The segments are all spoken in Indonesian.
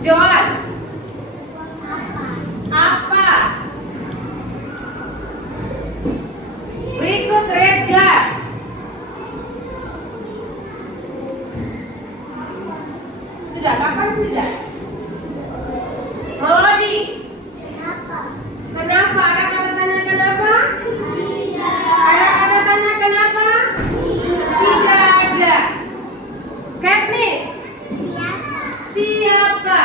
John. Apa? Berikut Redga. Sudah, kapan sudah? Melodi. Kenapa? Ada kata tanya kenapa? Ada kata tanya kenapa? Tidak ada. Katniss. Siapa?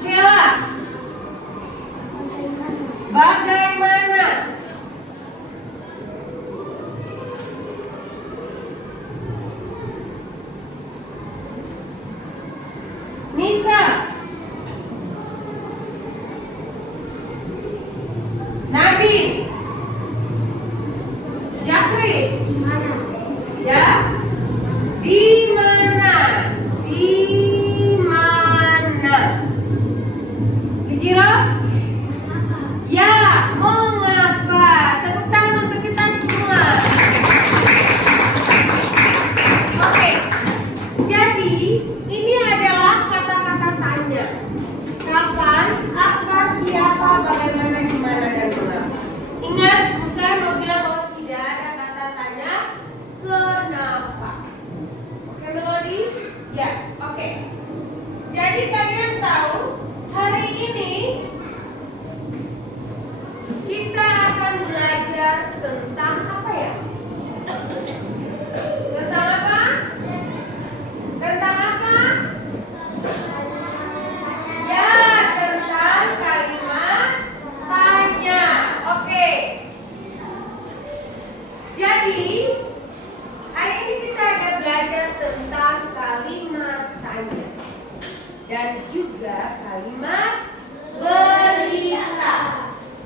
Cella. Bagaimana? Nisa. Nadine. Jakris. Ya. Di mana? Di mana? Kijiro? Ya, mengapa? Tepuk tangan untuk kita semua. Oke. Jadi, ini adalah kata-kata tanya. Kapan, apa, siapa, bagaimana, gimana, dan mengapa. Ingat, saya mau bilang bahwa tidak ada kata tanya kenapa. Oke, Melody? Ya, oke. Jadi kalian tahu hari ini kita akan belajar tentang apa ya? Tentang apa? Tentang apa? Ya, tentang kalimat tanya. Oke. Jadi hari ini kita akan belajar tentang kalimat tanya dan juga kalimat berita.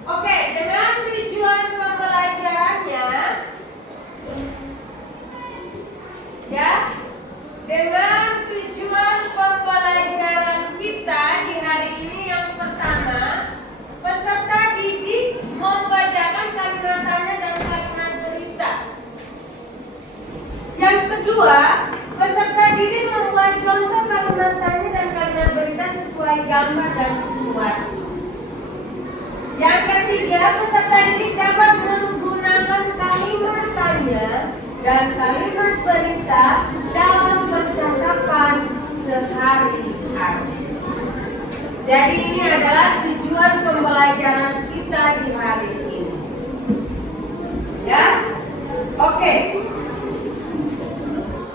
Oke, dengan tujuan pembelajarannya, ya, dengan tujuan pembelajaran kita di hari ini yang pertama, peserta didik membedakan kalimat tanya dan kalimat berita. Yang kedua, peserta didik membuat contoh kalimat tanya dan kalimat berita sesuai gambar dan situasi. Yang ketiga, peserta didik dapat menggunakan kalimat tanya dan kalimat berita dalam percakapan sehari-hari. Jadi ini adalah tujuan pembelajaran kita di hari ini. Ya, oke.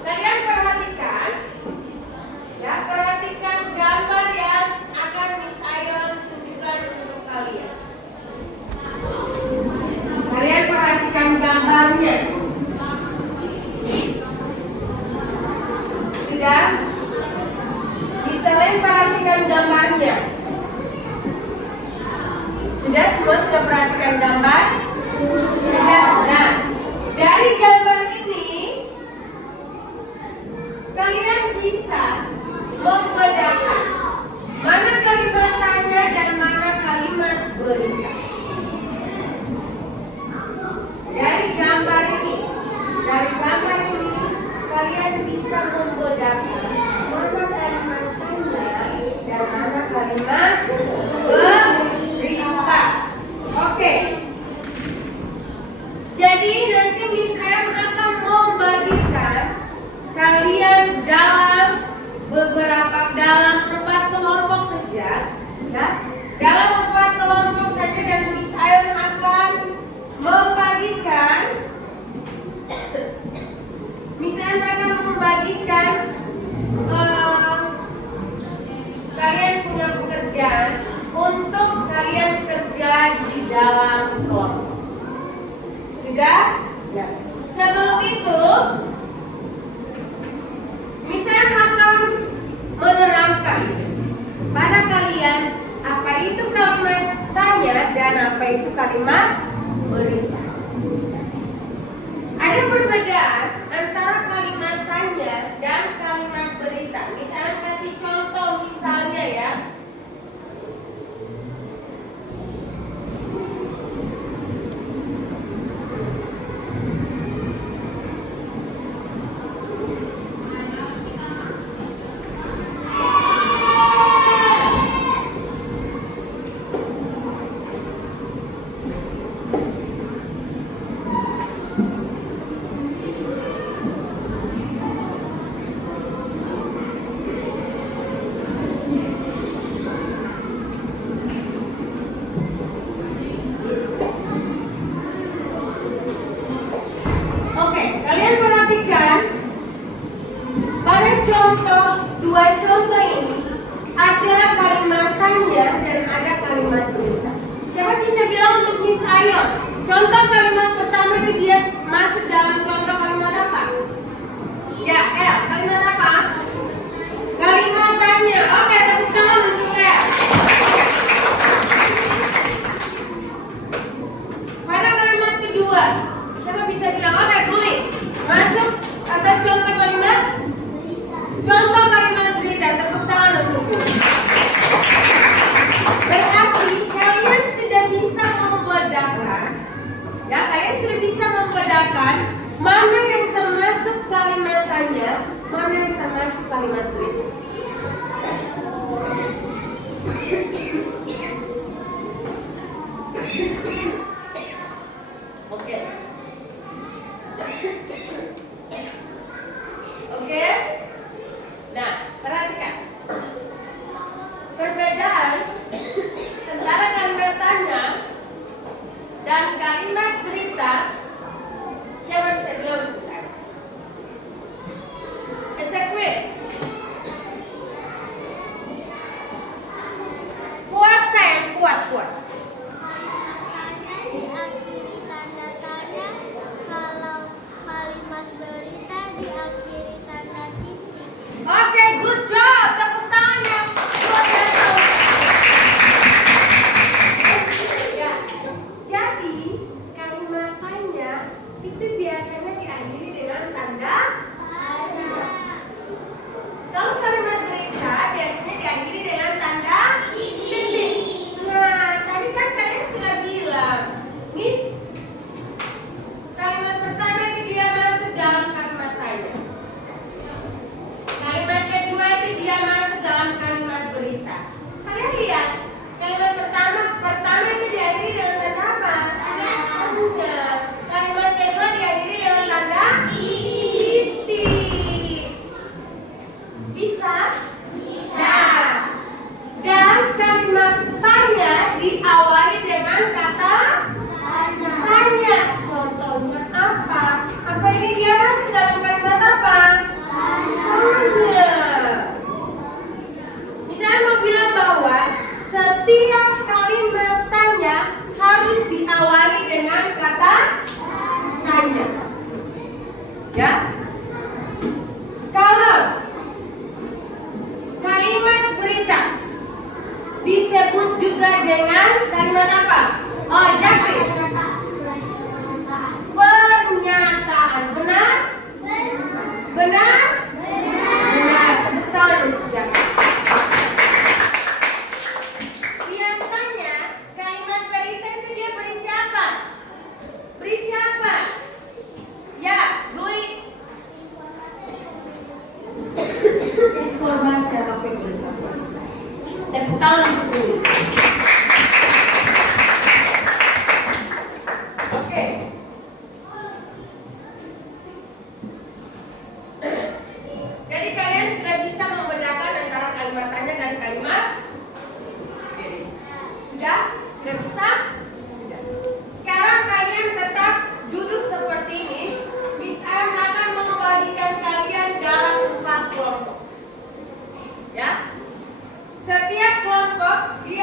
Kalian perhatikan, ya, perhatikan gambar yang akan Miss Ayon tunjukkan untuk kalian. Kalian perhatikan gambarnya. Sudah? Bisa lain perhatikan gambarnya. Sudah? Semua sudah perhatikan gambar? Sudah. Nah, dari gambar ini kalian bisa membedakan mana kalimat tanya dan mana kalimat berita. Dari gambar ini kalian bisa membedakan mana kalimat tanya dan mana kalimat berita. Oke. Jadi nanti Miss M akan membagikan kalian dalam 4 kelompok saja, ya. Dalam 4 kelompok saja dan Miss Ayon akan membagikan kalian punya pekerjaan untuk kalian kerja di dalam kelompok. Sudah? Ya. Sebelum itu, misalnya akan menerangkan pada kalian apa itu kalimat tanya dan apa itu kalimat berita. Ada perbedaan antara kalimat tanya dan kalimat berita. Misalnya kasih contoh misalnya ya. Kalian perhatikan pada dua contoh ini ada kalimat tanya dan ada kalimat berita. Siapa bisa bilang untuk Miss Ayon? Contoh kalimat pertama itu dia masuk dalam contoh kalimat apa? Ya, L. Kalimat apa? Kalimat tanya. Oke, tepuk tangan untuk L. Pada kalimat kedua, siapa bisa bilang? Oke, Guli. Masuk atau contoh kalimat? Contoh kalimat berita. Tepuk tangan untuk Guli. Berarti kalian sudah bisa membedakan, ya, kalian sudah bisa membedakan mana yang termasuk kalimat tanya, mana yang termasuk kalimat berita. Oke. Oke. Nah, perhatikan. Perbedaan antara kalimat tanya dan kalimat berita. Siapa bisa bilang untuk saya? Execute. Kuat sayang, kuat. Diakhiri tanda tanya, kalau kalimat berita diakhiri tanda titik. Oke, good job. Tepuk tangan yang luar biasa. Ya, jadi kalimat tanya itu biasanya diakhiri dengan tanda. Kalau kalimat berita biasanya diakhiri dengan tanda titik. Nah, tadi kan kalian sudah bilang, Miss, kalimat pertama itu dia masuk dalam kalimat tanya. Kalimat kedua itu dia masuk dalam kalimat berita. Kalian lihat, kalimat pertama itu diakhiri dengan tanda apa? Tanda. Kalimat kedua diakhiri dengan tanda titik. Bisa? Bisa. Dan kalimat tanya diawali dengan kata tanya. Contohnya apa? Apa ini dia masuk dalam kalimat apa? Tanya. Misalnya mau bilang bahwa setiap kalimat tanya harus diawali dengan kata tanya. Ya? Kalau kalimat berita disebut juga dengan kalimat apa? Oh, jadi pernyataan. Benar? Benar? Benar. Betul untuk Jaka. Biasanya kalimat berita itu dia berisi apa? Berisi apa? Ya, Rui. Informasi apa yang berita? Tepuk tangan untuk Rui. Oke. Jadi kalian sudah bisa membedakan antara kalimat tanya dan kalimat berita. Sudah? Sudah bisa? Sudah. Sekarang kalian tetap duduk seperti ini. Miss Ayon akan membagikan kalian dalam 4 kelompok. Ya? Setiap kelompok dia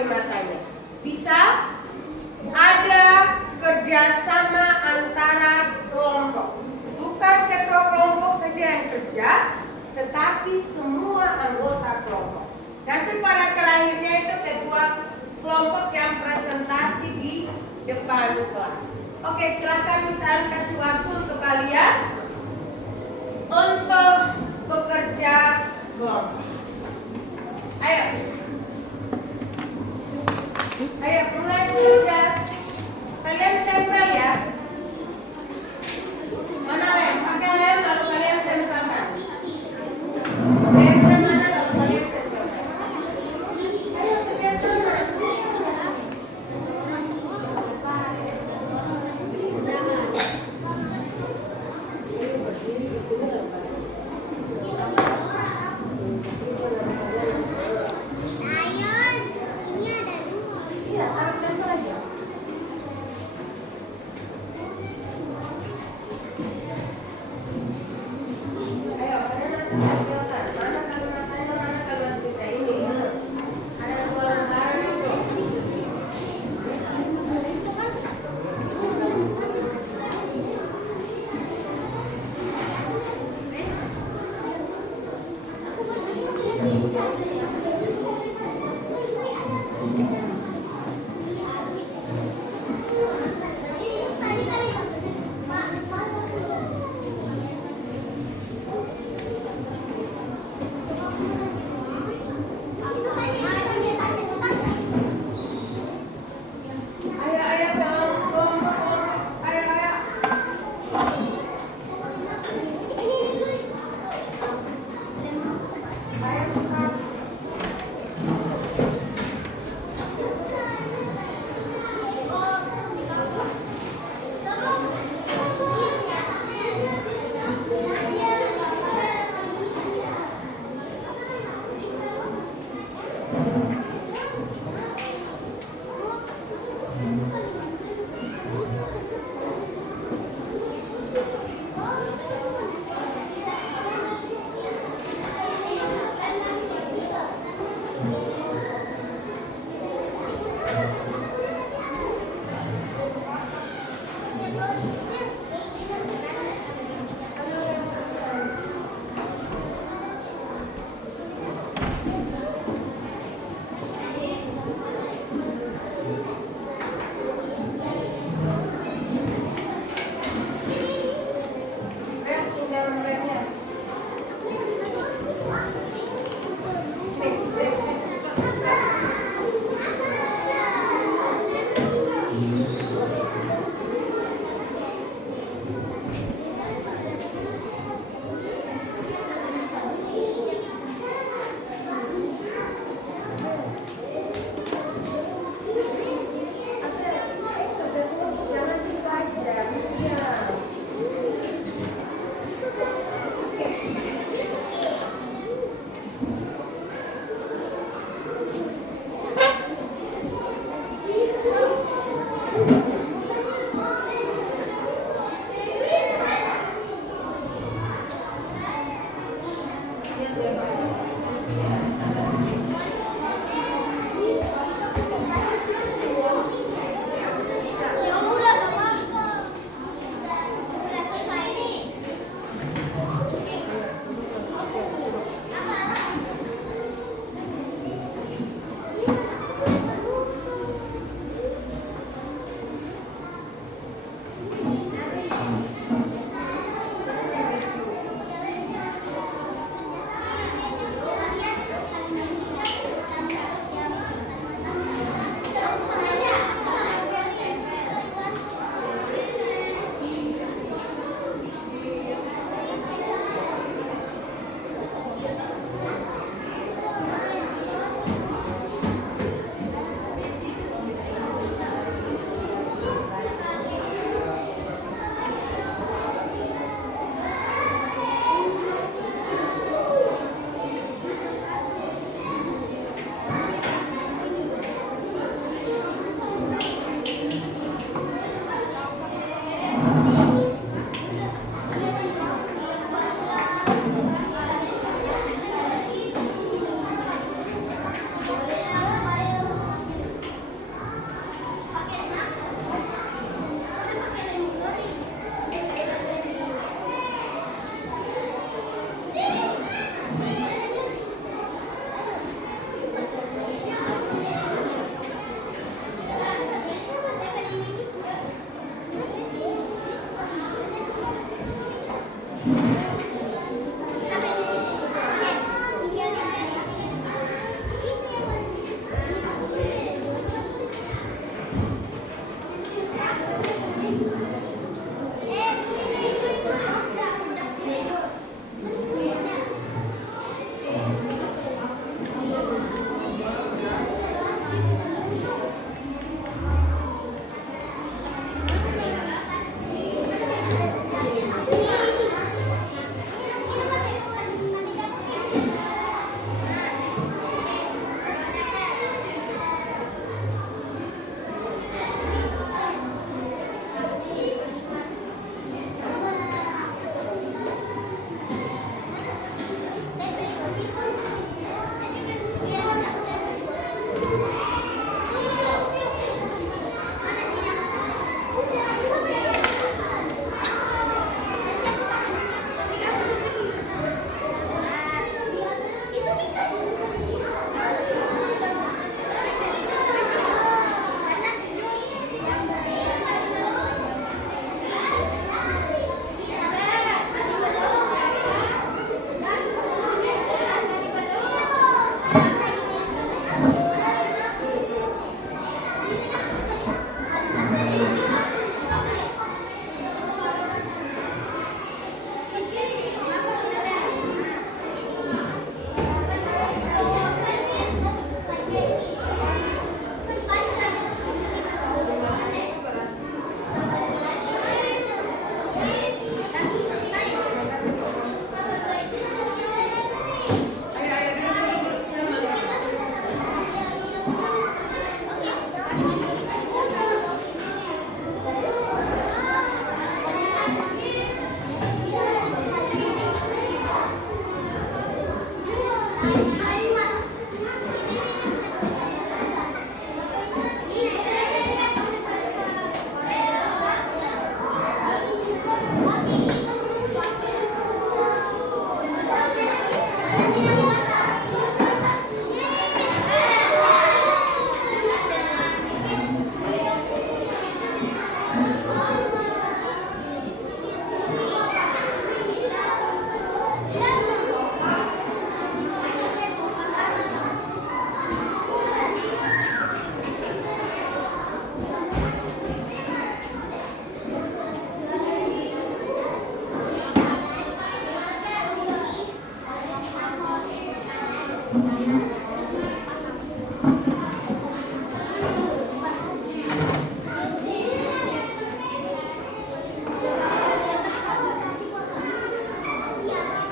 kalimatnya? Bisa? Ada kerjasama antara kelompok. Bukan ketua kelompok saja yang kerja, tetapi semua anggota kelompok. Nanti pada terakhirnya itu ketua kelompok yang presentasi di depan kelas. Oke, silakan misalnya kasih waktu untuk kalian untuk bekerja kelompok. Ayo. Ayo mulai bekerja. Kalian tempel ya. Mana lem? Pakai lem lalu kalian tempelkan. Lemnya mana lalu kalian tempelkan. Ayo kerjasama. Iya, taruh tempel aja. Ayo, kalian nanti tempelkan. Mana kalimatnya, mana kalimat kita ini? Ada dua lembaran itu. Ayo, ayo, kelompok. Ayo, ayo. Ayo, bukan. Ayo, tinggal mereka. Jangan dibaca, diam.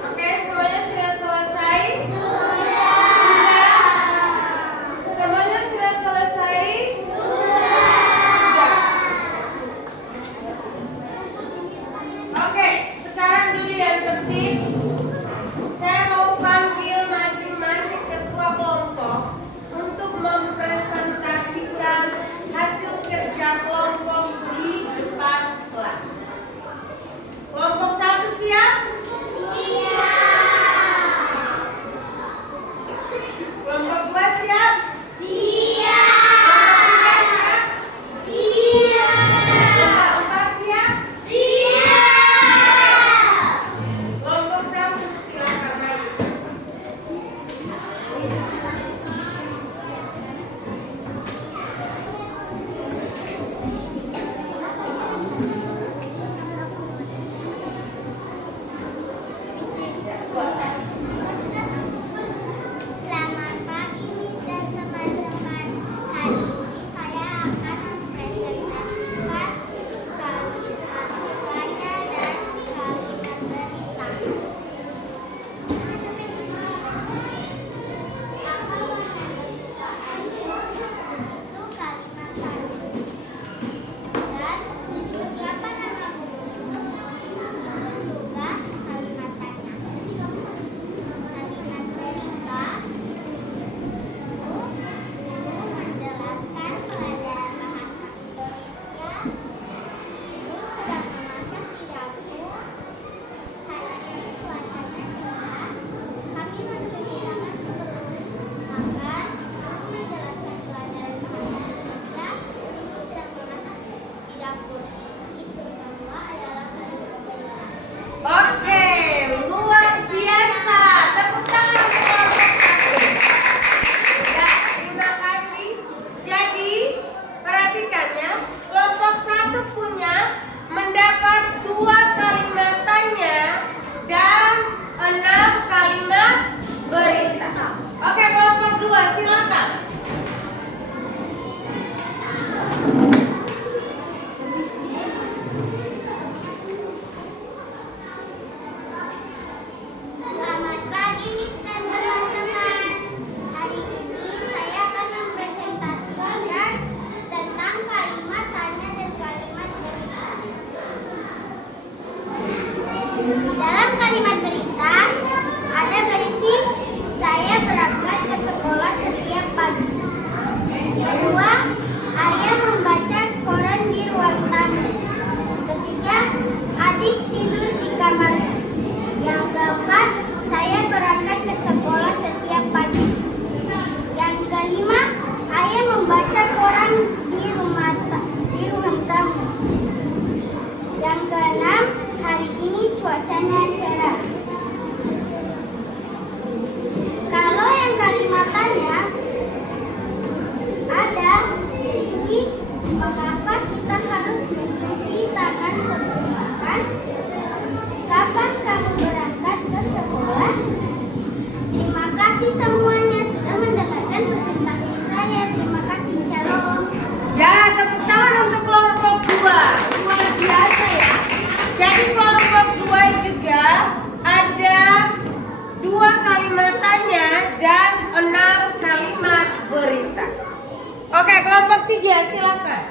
Oke, semuanya sudah selesai? Sudah. Semuanya sudah selesai? Sudah. Oke, sekarang dulu yang penting saya mau panggil masing-masing ketua kelompok untuk mempresentasikan hasil kerja kelompok di depan kelas. Kelompok 1 siap? Kelompok 2 siap? Kelompok 3 siap? Kelompok 1 silakan lagi. Selamat pagi, Miss dan teman-teman. Hari ini saya akan mempresentasikan kalimat hikayat dan kalimat berita. Apa warna kesukaan itu kalimat tanya. Dan siapa nama guru? Juga kalimat tanya. Kalimat berita guru menjelaskan pelajaran bahasa Indonesia. Ibu sedang memasak di dapur. Hari ini cuacanya cerah. Kami mencuci tangan sebelum makan. Guru menjelaskan pelajaran bahasa Indonesia. Ibu sedang memasak di dapur. Itu semua adalah kalimat berita. Oke, luar biasa. Tepuk tangan untuk kelompok 1. Ya, terima kasih. Jadi, perhatikan ya. Kelompok 1 punya mendapat 2 kalimat tanya dan 6 kalimat berita. Oke, kelompok 2 silakan. Selamat pagi, Miss dan teman-teman. Hari ini saya akan mempresentasikan tentang kalimat tanya dan kalimat berita. Dalam kalimat berita ada berisi saya berangkat ke sekolah setiap pagi. Kedua, ayah membaca koran di ruang tamu. Ketiga, adik tidur di kamarnya. Yang keempat, saya berangkat ke sekolah setiap pagi. Yang kelima, ayah membaca koran di ruang tamu. Yang keenam, hari ini cuacanya cerah. Kalau yang kalimat tanya ada berisi mengapa kita harus mencuci tangan sebelum makan. Kapan kamu berangkat ke sekolah? Terima kasih semuanya sudah mendengarkan presentasi saya. Terima kasih, shalom. Ya, tepuk tangan untuk kelompok 2. Luar biasa ya. Jadi kelompok 2 juga ada 2 kalimat tanya dan 6 kalimat berita. Oke, kelompok 3 silakan.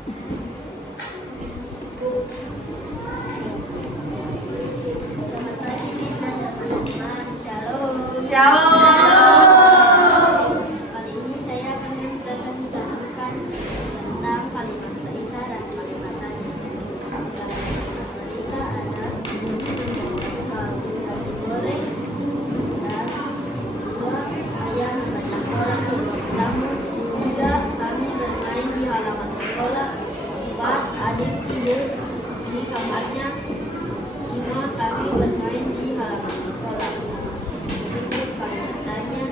Selamat pagi Bisa teman-teman. Shalom. Shalom. Kali ini saya akan mempresentasikan tentang kalimat cerita dan kalimat tanya. Kalimat cerita ada kalau goreng dan dua ayam banyak orang di ruang tamu. Tiga, kami bermain di halaman sekolah. Empat, adik tidur di kamarnya. Lima, kami bermain di halaman sekolah. Itu kalimat tanya.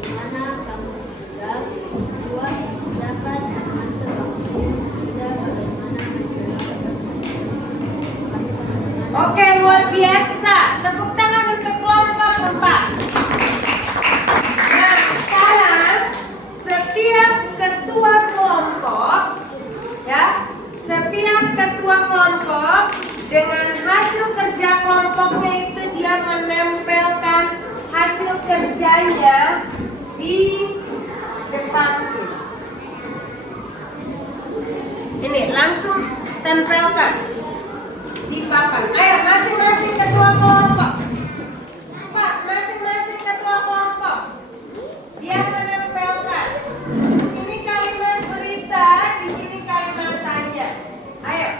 Di mana kamu tinggal? Dua, siapa teman terbaikmu? Tiga, bagaimana menjelaskan? Oke, luar biasa. Tepuk tangan untuk kelompok 4. Nah, sekarang setiap ketua kelompok, ya, setiap ketua kelompok dengan hasil kerja kelompoknya itu dia menempelkan hasil kerjanya di depan sini. Ini langsung tempelkan di papan. Ayo, masing-masing ketua kelompok. Pak, masing-masing ketua kelompok. Dia menempelkan. Di sini kalimat berita, di sini kalimat tanya. Ayo.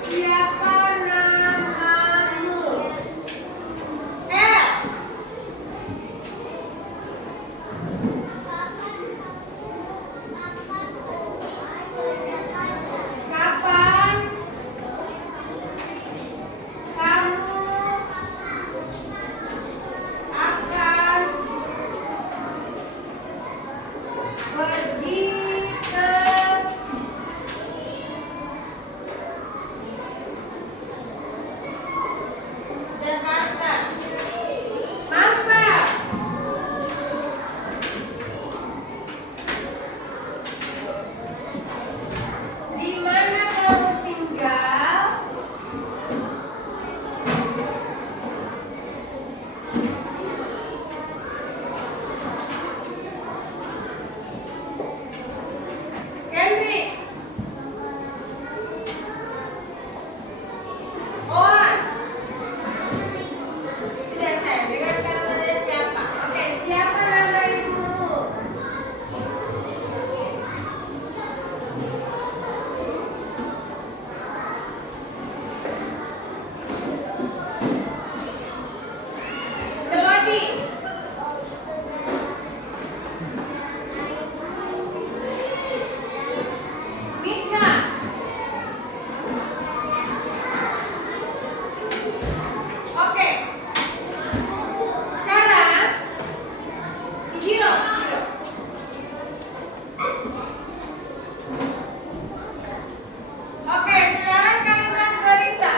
Siapa namamu? L. Kapan kamu akan pergi ke Jakarta? Mama, di mana kamu tinggal? Henry. On. Sudah saya dengarkan namanya siapa? Oke, siapa nama ibumu? Melody. Mika. Oke. Sekarang Jiro. Oke, sekarang kalimat berita.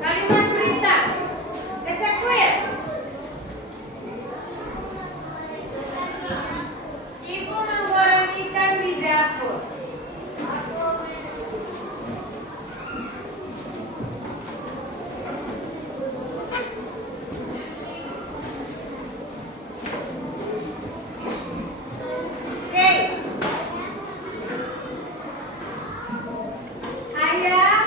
Kalimat berita. Execute. Ibu menggoreng ikan di dapur. Oke. Ayah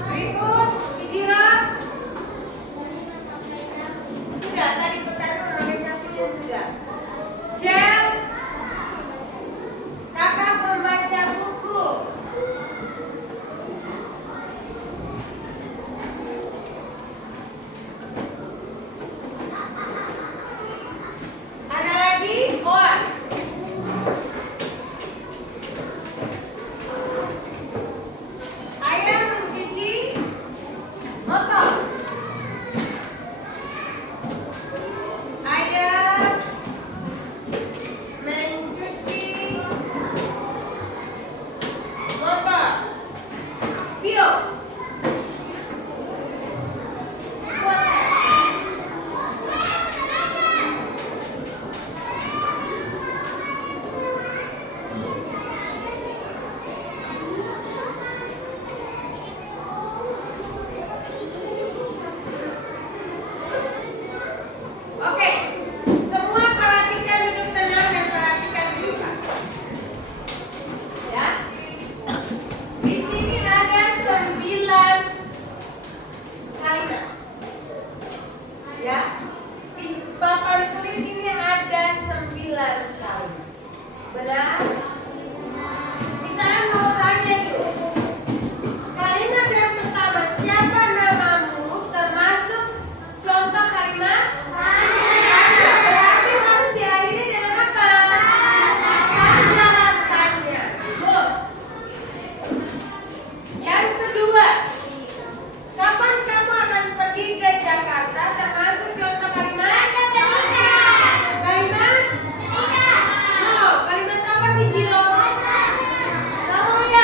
berikut Ijira. Sudah tadi pertanyaan orang capeknya sudah. Jel. Kakak membaca buku. Ada lagi? On. Ayah mencuci motor. Ayah mencuci motor. Vio. Oke, semua perhatikan duduk tenang dan perhatikan dudukan. Ya, di sini ada 9 kalimat. Ya, di papan tulis ini ada 9 kalimat. Benar? Misalnya mau tanya dulu. Kalimat yang pertama, siapa namamu? Termasuk contoh kalimat berarti harus diakhiri dengan apa? Tanda tanya. Good. Yang kedua, kapan kamu akan pergi ke Jakarta? Termasuk contoh kalimat. Kalimat? No, kalimat apa Kijilo? Kamu ya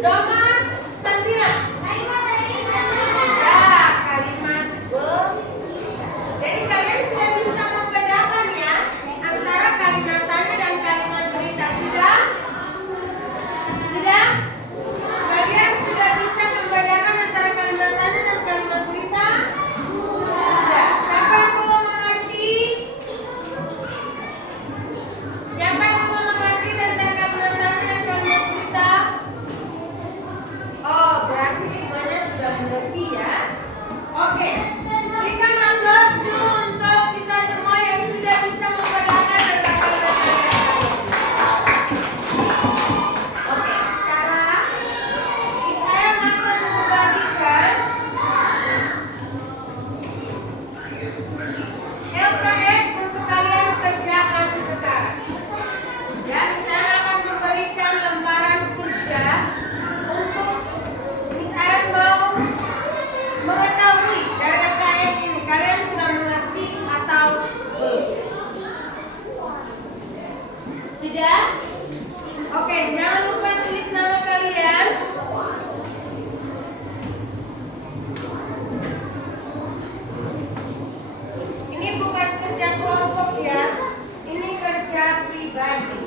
Roma Santina. Ya, kalimat jadi kalian sudah bisa membedakan ya antara kalimat tanya dan kalimat berita. Sudah? Sudah? Kalian sudah bisa membedakan antara kalimat tanya dan kalimat berita? Sudah. Siapa yang belum mengerti? Siapa yang belum mengerti tentang kalimat tanya dan kalimat berita? Oh, berarti semuanya sudah mengerti ya. Oke. Berikan aplaus dulu untuk kita semua yang sudah bisa membedakan antara kalimat tanya dan kalimat berita. Oke, sekarang saya akan membagikan LKS untuk kalian kerjakan sekarang. Ya, saya akan memberikan lembaran kerja untuk misalnya mau mengetahui dari LKS ini kalian sudah mengerti atau belum. Sudah? Oke, jangan lupa tulis nama kalian. Ini bukan kerja kelompok ya, ini kerja pribadi.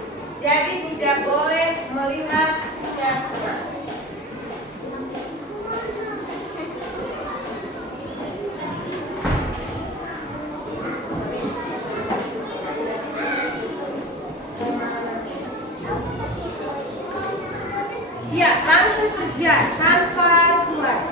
Jadi tidak boleh melihat chatnya. Ya, langsung kerja tanpa suara.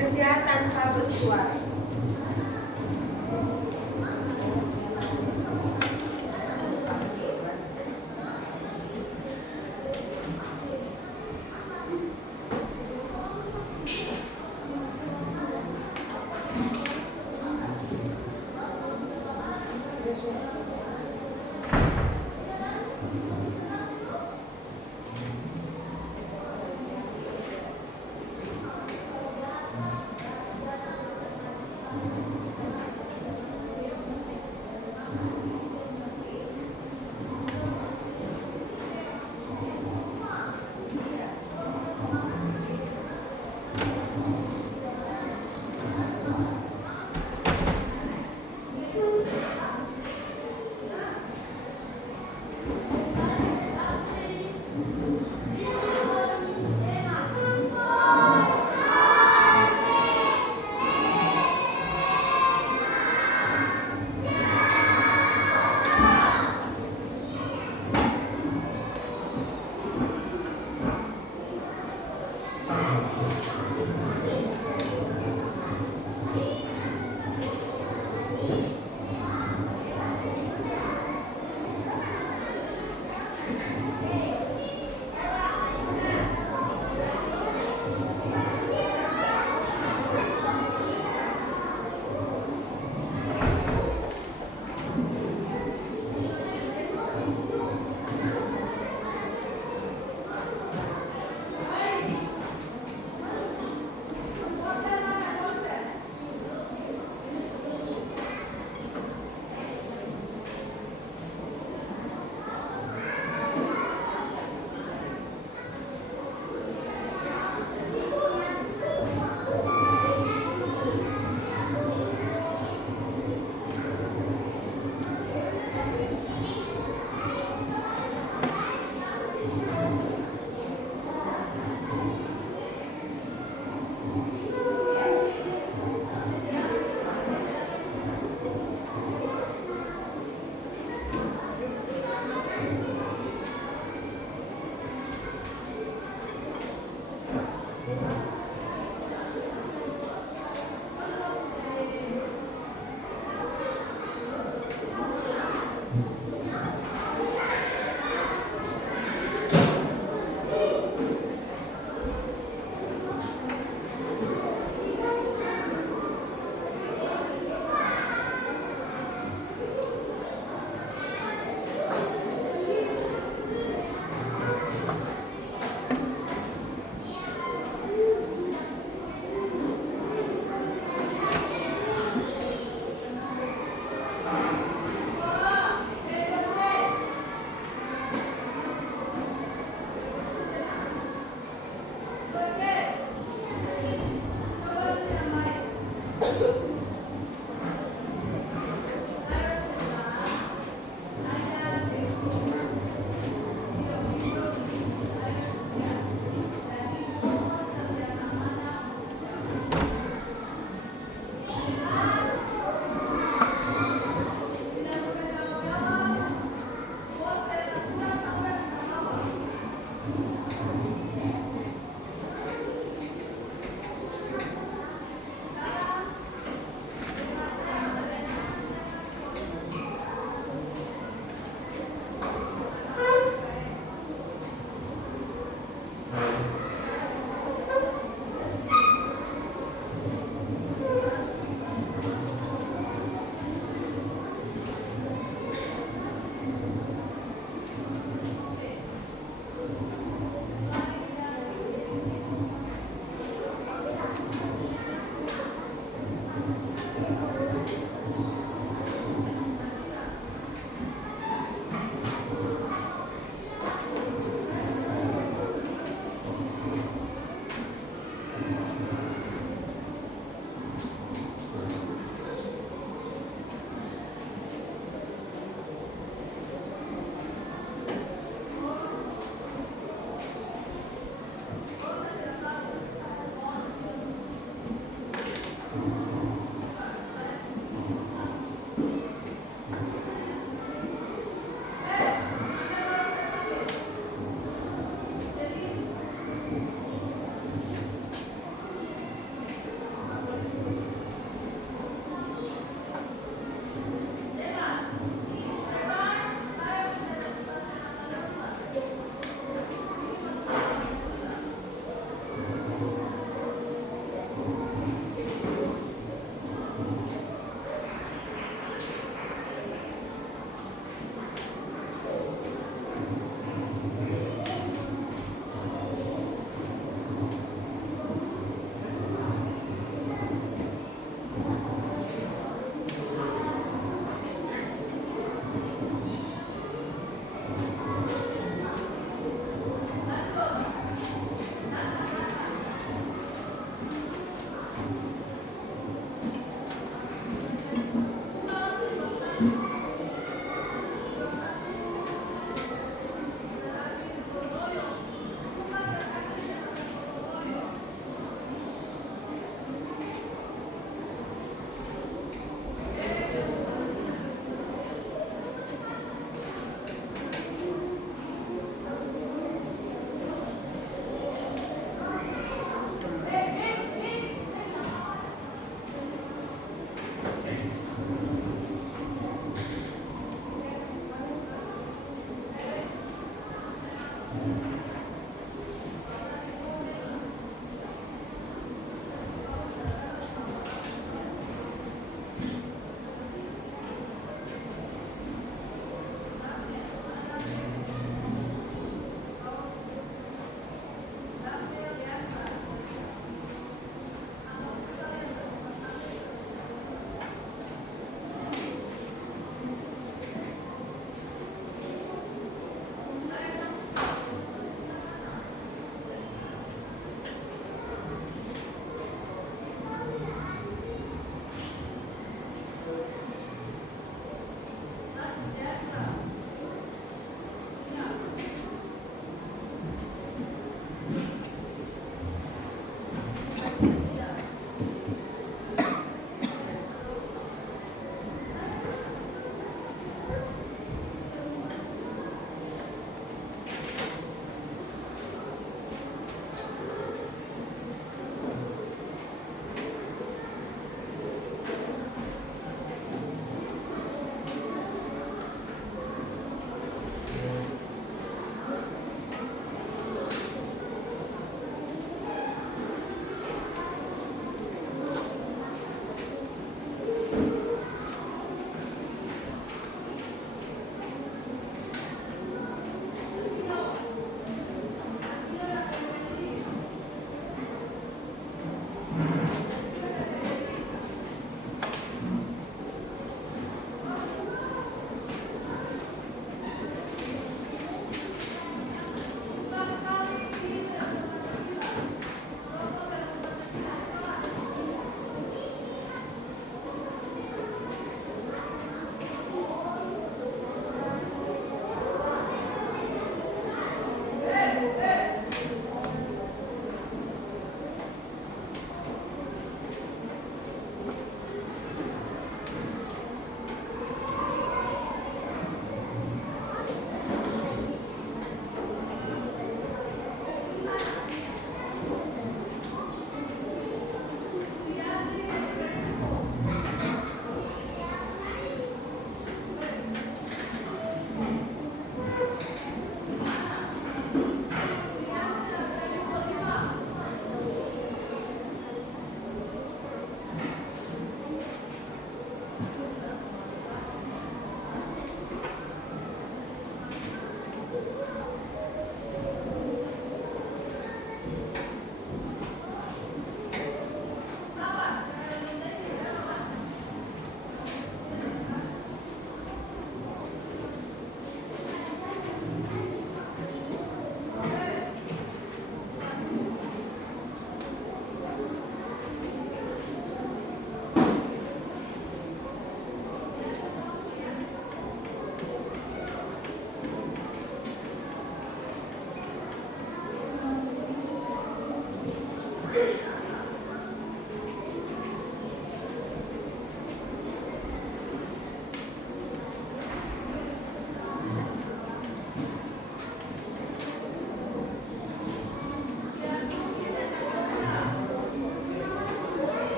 Kerja tanpa bersuara.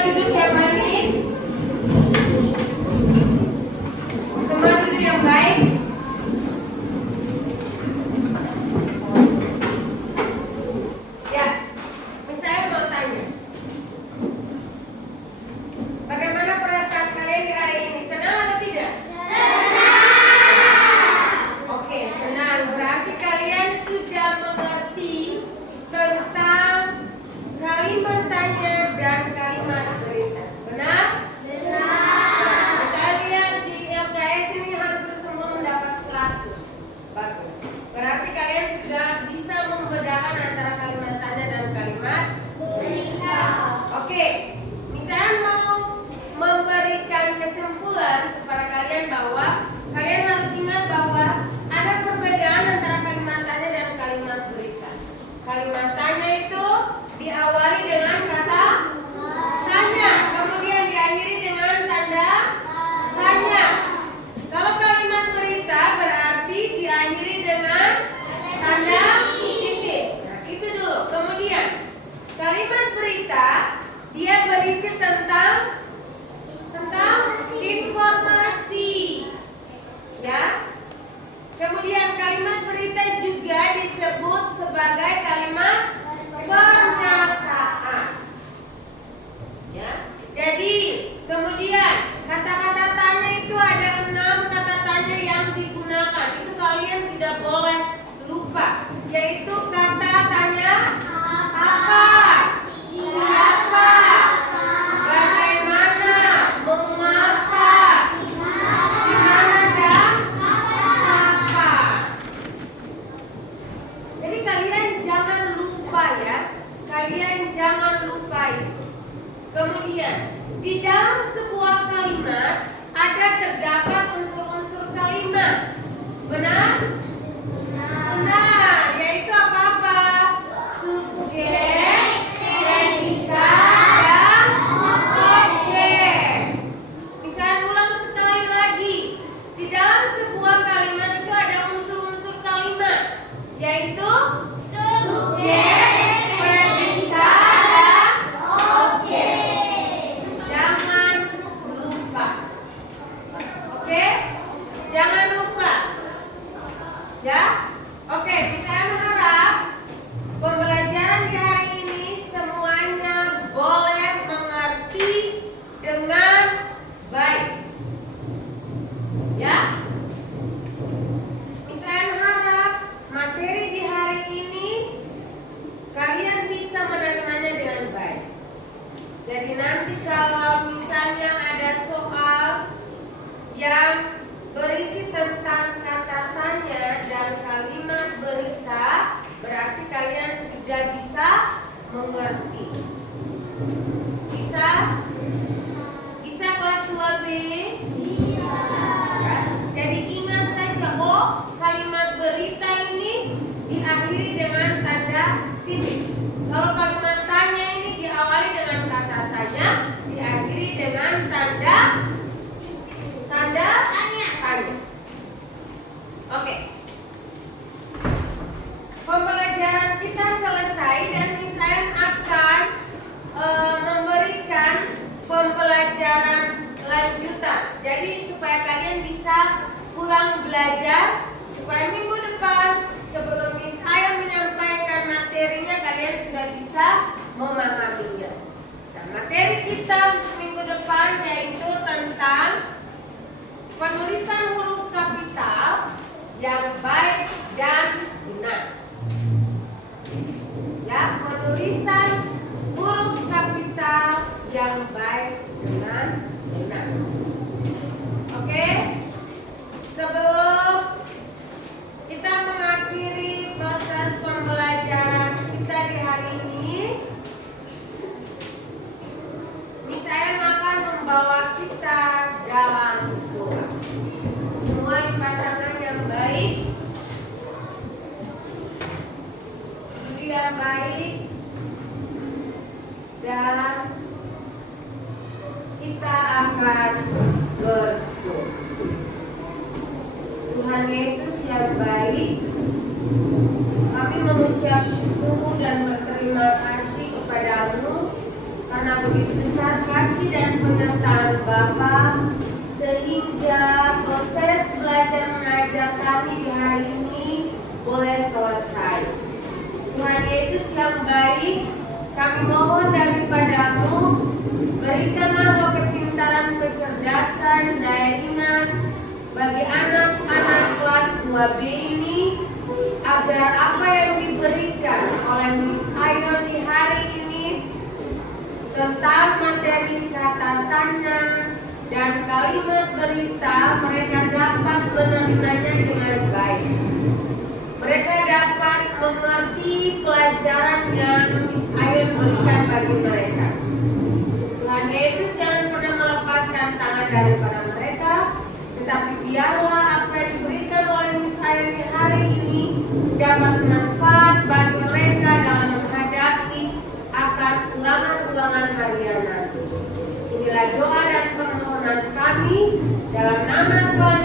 duduk yang manis. Semua duduk yang baik. Ya, saya mau tanya. Bagaimana perasaan kalian di hari ini? Senang atau tidak? Oke, senang. Berarti kalian sudah mengerti tentang kalimat tanya dan kalimat berita. Benar? Saya lihat di LKS ini hampir semua mendapat 100. Bagus. Berarti kalian sudah bisa membedakan antara kalimat tanya dan kalimat berita. Oke. Misalnya mau memberikan kesimpulan kepada kalian bahwa kalian harus ingat bahwa ada perbedaan antara kalimat tanya dan kalimat berita. Kalimat tanya itu diawali dengan kata tanya, kemudian diakhiri dengan tanda tanya. Kalau kalimat berita berarti diakhiri dengan tanda titik. Nah, itu dulu. Kemudian kalimat berita dia berisi tentang informasi. Ya. Kemudian kalimat berita juga disebut sebagai kalimat pernyataan. Ya. Jadi, kemudian kata-kata tanya itu ada 6 kata tanya yang digunakan. Itu kalian tidak boleh lupa. Yaitu kata tanya apa, siapa, bagaimana, mengapa, di mana dan apa. Jadi kalian jangan lupa ya. Kalian jangan lupa itu. Kemudian di dalam sebuah kalimat ada terdapat unsur-unsur kalimat. Benar? Benar. Yaitu apa-apa? Subjek, predikat, dan objek. Bisa ulang sekali lagi. Di dalam sebuah kalimat itu ada unsur-unsur kalimat, yaitu subjek, predikat, dan objek. Jangan lupa. Oke? Jangan lupa. Ya? Oke, saya mengharap pembelajaran di hari ini semuanya boleh mengerti dengan baik. Ya? Saya mengharap materi di hari ini kalian bisa menerimanya dengan baik. Jadi nanti kalau misalnya ada soal yang berisi tentang kata tanya dan kalimat berita, berarti kalian sudah bisa mengerti. Bisa? Bisa kelas 2B? Ya. Jadi ingat saja, kalimat berita ini diakhiri dengan tanda titik. Kalau kalimat tanya ini diawali dengan kata tanya, diakhiri dengan tanda tanya. Oke. Pembelajaran kita selesai dan saya akan memberikan pembelajaran lanjutan. Jadi supaya kalian bisa pulang belajar, supaya minggu depan sebelum saya menyampaikan materinya kalian sudah bisa memahaminya. Nah, materi kita untuk minggu depan yaitu tentang penulisan huruf kapital yang baik dan benar. Ya, penulisan huruf kapital yang baik dengan benar. Oke? Sebelum kita mengakhiri proses pembelajaran kita di hari ini, saya akan membawa kita dalam doa. Semua di pasangan yang baik, diri yang baik, dan kita akan berdoa. Tuhan Yesus yang baik, kami mengucap syukur dan berterima kasih kepadamu karena begitu besar kasih dan penyertaan Bapa, sehingga proses belajar mengajar kami di hari ini boleh selesai. Tuhan Yesus yang baik, kami mohon daripadamu, berikanlah roh kepintaran, kecerdasan, daya ingat bagi anak-anak kelas 2B ini, agar apa yang diberikan oleh Miss Ayon di hari ini tentang materi kata tanya dan kalimat berita, mereka dapat menerimanya dengan baik. Mereka dapat mengerti pelajaran yang Miss Ayon berikan bagi mereka. Tuhan Yesus jangan pernah melepaskan tangan daripada mereka, tetapi biarlah apa yang diberikan oleh Miss Ayon di hari ini dapat bermanfaat bagi mereka dalam menghadapi akan ulangan-ulangan harian nanti. Inilah doa dan permohonan kami dalam nama Tuhan